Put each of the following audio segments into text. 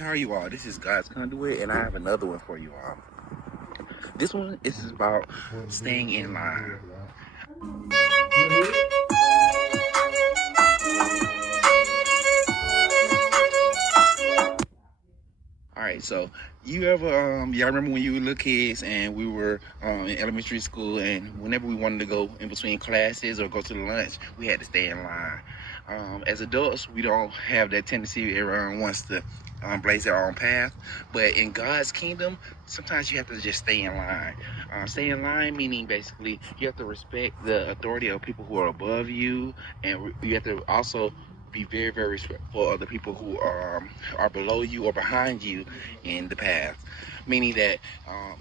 How are you all? This is God's Conduit, and I have another one for you all. This one is about staying in line. All right, so y'all remember when you were little kids and we were in elementary school, and whenever we wanted to go in between classes or go to the lunch, we had to stay in line. As adults, we don't have that tendency. Everyone wants to blaze their own path, but in God's kingdom, sometimes you have to just stay in line. Stay in line meaning basically you have to respect the authority of people who are above you, and you have to also be very, very respectful of the people who are below you or behind you in the path. Meaning that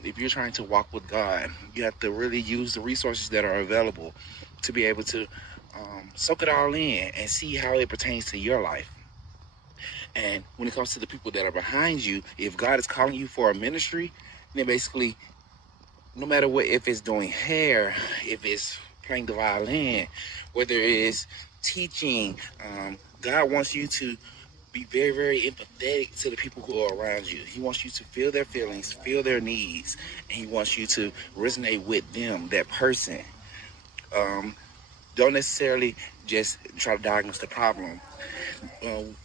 if you're trying to walk with God, you have to really use the resources that are available to be able to soak it all in and see how it pertains to your life. And when it comes to the people that are behind you, if God is calling you for a ministry, then basically, no matter what, if it's doing hair, if it's playing the violin, whether it's teaching, God wants you to be very, very empathetic to the people who are around you. He wants you to feel their feelings, feel their needs, and he wants you to resonate with them, that person. Um, don't necessarily just try to diagnose the problem. Um,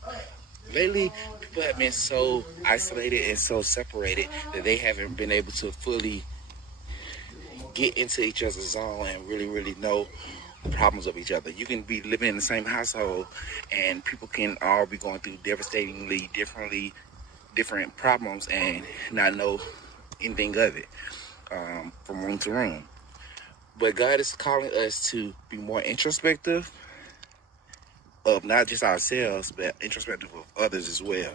Lately, people have been so isolated and so separated that they haven't been able to fully get into each other's zone and really, really know the problems of each other. You can be living in the same household and people can all be going through devastatingly different problems and not know anything of it from room to room. But God is calling us to be more introspective of not just ourselves, but introspective of others as well.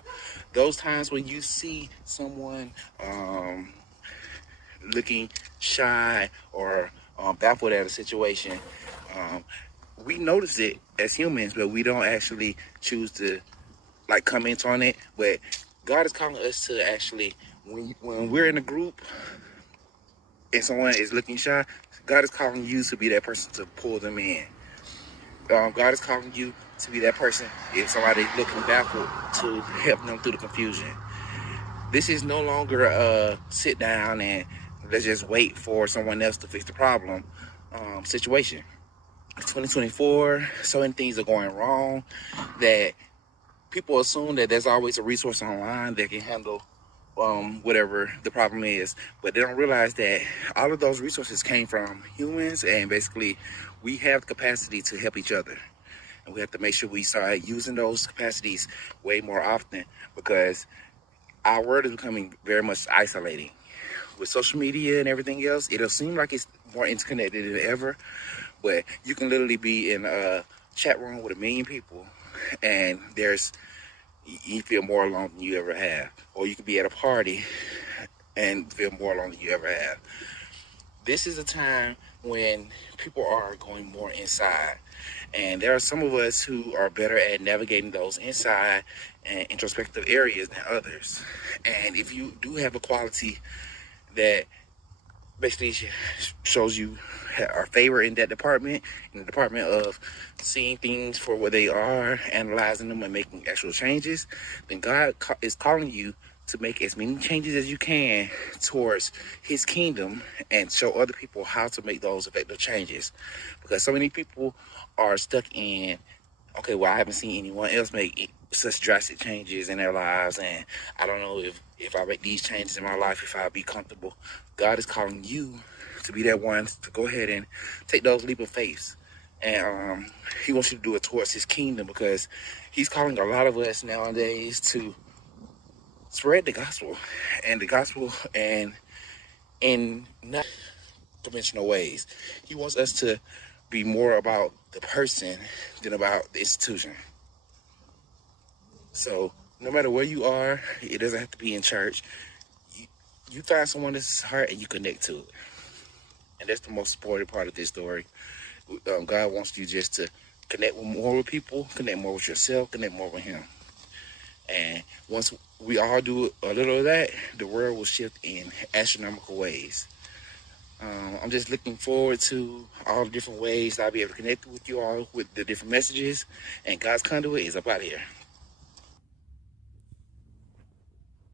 Those times when you see someone looking shy or baffled at a situation, um, we notice it as humans, but we don't actually choose to like comment on it. But God is calling us to actually, when we're in a group and someone is looking shy, God is calling you to be that person to pull them in. God is calling you to be that person if somebody's looking baffled to help them through the confusion. This is no longer a sit down and let's just wait for someone else to fix the problem situation. It's 2024, so many things are going wrong that people assume that there's always a resource online that can handle whatever the problem is, but they don't realize that all of those resources came from humans, and basically we have the capacity to help each other. And we have to make sure we start using those capacities way more often because our world is becoming very much isolating. With social media and everything else, it'll seem like it's more interconnected than ever, but you can literally be in a chat room with 1 million people and you feel more alone than you ever have. Or you could be at a party and feel more alone than you ever have. This is a time when people are going more inside. And there are some of us who are better at navigating those inside and introspective areas than others. And if you do have a quality that basically shows you our favor in that department, in the department of seeing things for what they are, analyzing them, and making actual changes, then God is calling you to make as many changes as you can towards his kingdom and show other people how to make those effective changes. Because so many people are stuck in, okay, well, I haven't seen anyone else make such drastic changes in their lives, and I don't know if I make these changes in my life, if I'll be comfortable. God is calling you to be that one to go ahead and take those leap of faith. And he wants you to do it towards his kingdom because he's calling a lot of us nowadays to spread the gospel and in not conventional ways. He wants us to be more about the person than about the institution. So no matter where you are, it doesn't have to be in church. You find someone that's heart and you connect to it. And that's the most important part of this story. God wants you just to connect more with people, connect more with yourself, connect more with him. And once we all do a little of that, the world will shift in astronomical ways. I'm just looking forward to all the different ways I'll be able to connect with you all with the different messages. And God's Conduit is up out here.